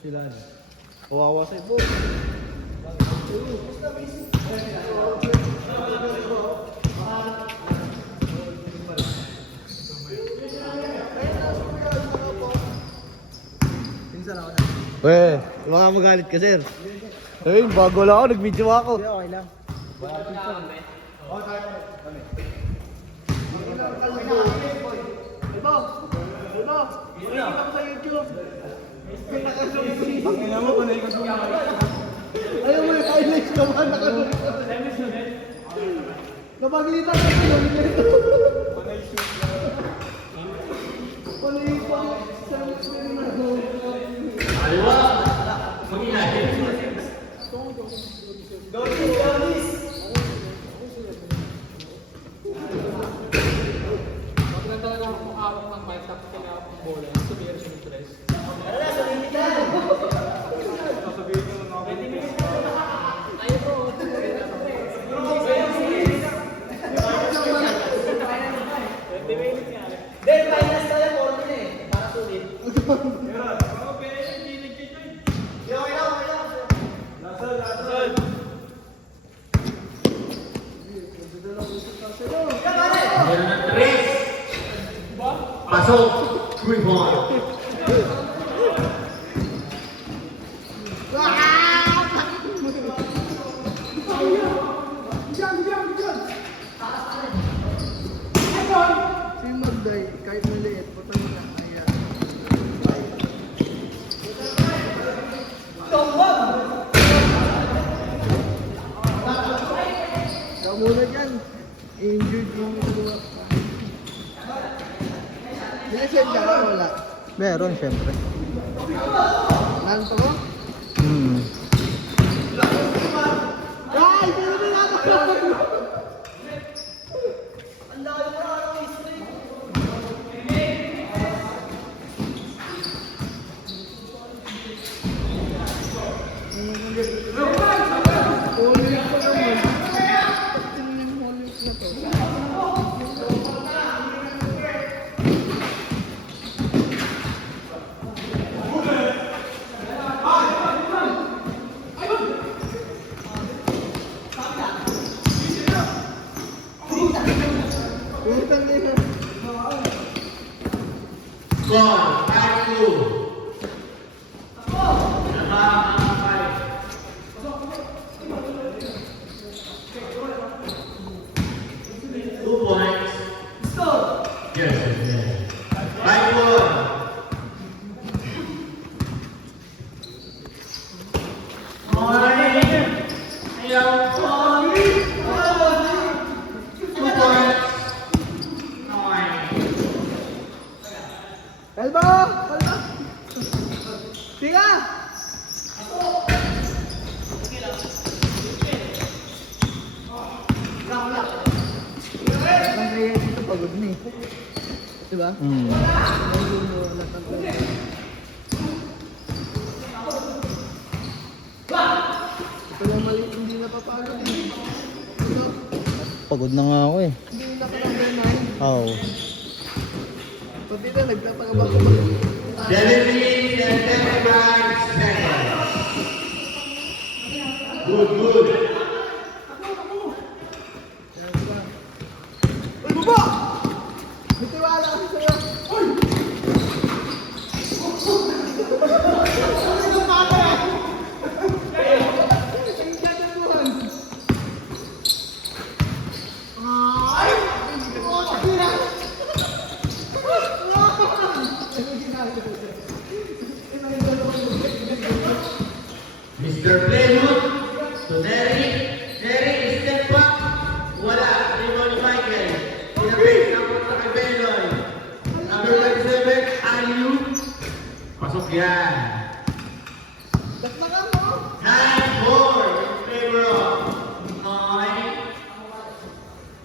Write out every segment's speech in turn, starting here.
Sila ano? Kawawa sa ibo. Weh, baka magalit ka, sir. Ayun, bago lang ako, nag-video ako. Okay lang. Ayaw mo yung highlights naman, nakalunod. Napaglitan ka sa lulog nito. Panay pa. Aliwa! Mag-inahin. Maganda talaga kung awak ng mic tapos kailangan ng bola. Sabihin siya ng stress. Meron ng 3. Pasok. 3-1. Si Magday, kahit maliit, patay na kaya. Ikaw muna dyan. Injured yung dalawa. Nilasend ka ba? Wala. Meron, syempre. Nanto ko? Ay! Pero na ako! Score. 5-2. Elbow! Elbow! Tiga! Ang kaya dito pagod na eh. Diba? Ito lang mali, hindi napapagod eh. Ito, Pagod na nga ako eh. hindi na pa number 9. Oo. Pati na, nagtataka-baka. Delivery and 35 seconds. Good. Uy, baba! May tiwala kasi sa'yo. Uy! Mr. Plenwood to Derek. Derek, step back. Wala. Raymond Michael. Pinapit na po sa kay Beloy. Number 27, Aliu. Pasok yan. Dakmakan mo! 9-4 in favor of Mike.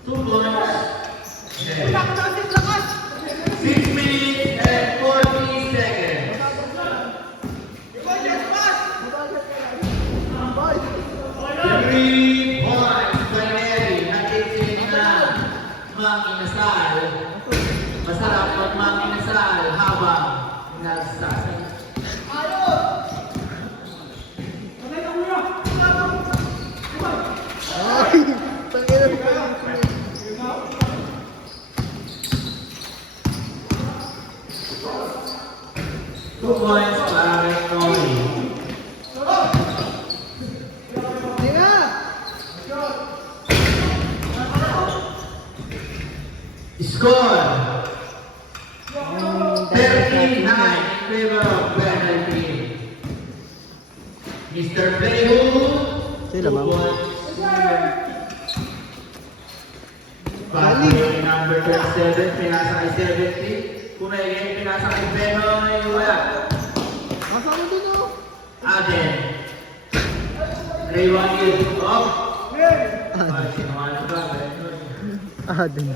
2 points. Lakas! 6 minutes and 40 seconds. Boy! 3 points by Neri. Nakikinig na manginasal. Masarap pag manginasal habang nagsasal. 2 points para kay Noy. Score 39 in favor of penalty. Mr. Playhood, Sila, ma'am. Bali, number 27, pinasa kay 70. Kung may pinasa kay Benoy, wala. Kasama din ako. Aden. Ray Wangil, off. Ay, sinungaling ka, Benoy. Din.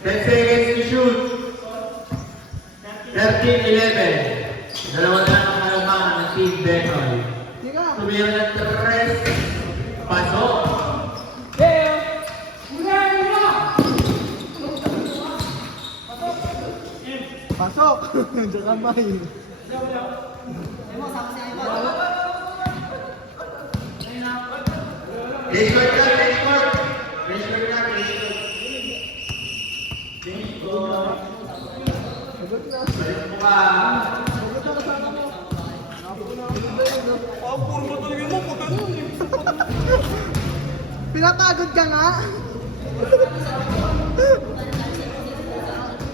10 seconds to shoot. 13-11. Dalawa na ang kalamangan ng Team Benoy. Tumira ng 3. Pasok. Pasok! Diyan kamay. Restart ka, restart. Restart ka, balik mo ka. Pinapagod ka nga?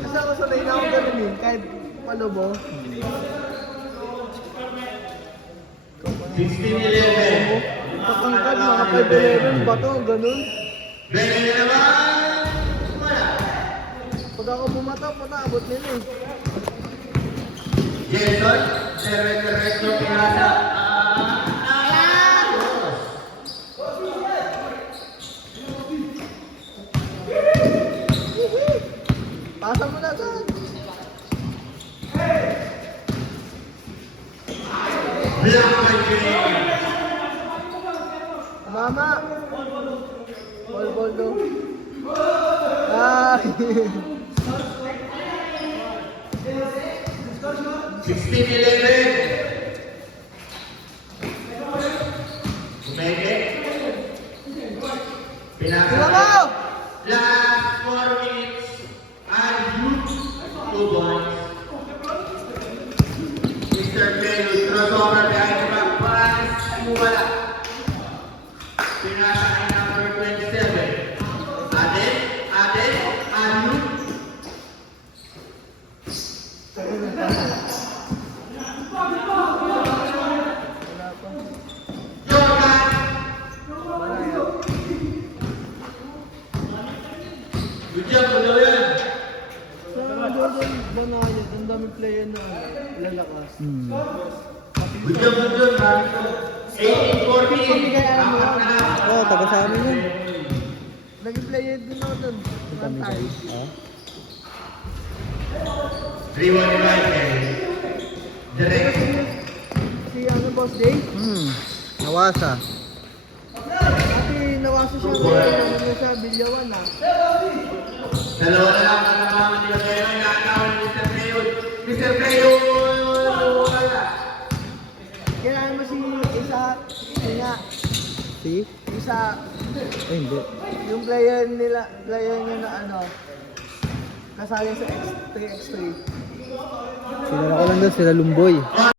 Kasi ako sanay na ako ganun eh, kahit palubo. 16-11. Patangkad, mga 5'11", bato, ganun. Benoy na naman. Wala. Pag ako bumata, pataabot nila eh. Jason, diretso pinasa. Pasa mo na saan? Black and green. Mama! Ball daw. Ay! 16-11. Umeke. Pinasa. Sila mo! Last 4 minutes. And you 2 points. Mr. Pelu, crossover behind the back pass. Wala. Pinasa kay number 27. Aden, Anu. Jordan. Good job, Bulo yan. Sa Jordan Banayad, ang daming player na lalakas. Good job, Bulo. 18-14. Apat na lang. Oo, taga sa amin yun. Naging player din ako dun. Antay. 3-1 Michael. Direct. Si ano, Boss Day? Nawasa. Kasi nawasa siya ngayon sa Bilyawan ah. Dalawa na lang ang naman nila kayo. Inaanawan ni Mr. Playhood. Mr. Playhood! Wala. Kailangan mo si Isa, nga, Si? Isa, Ay, hindi. yung player niya na ano, kasali sa 3x3. Sinara ko lang doon, sila Lumboy.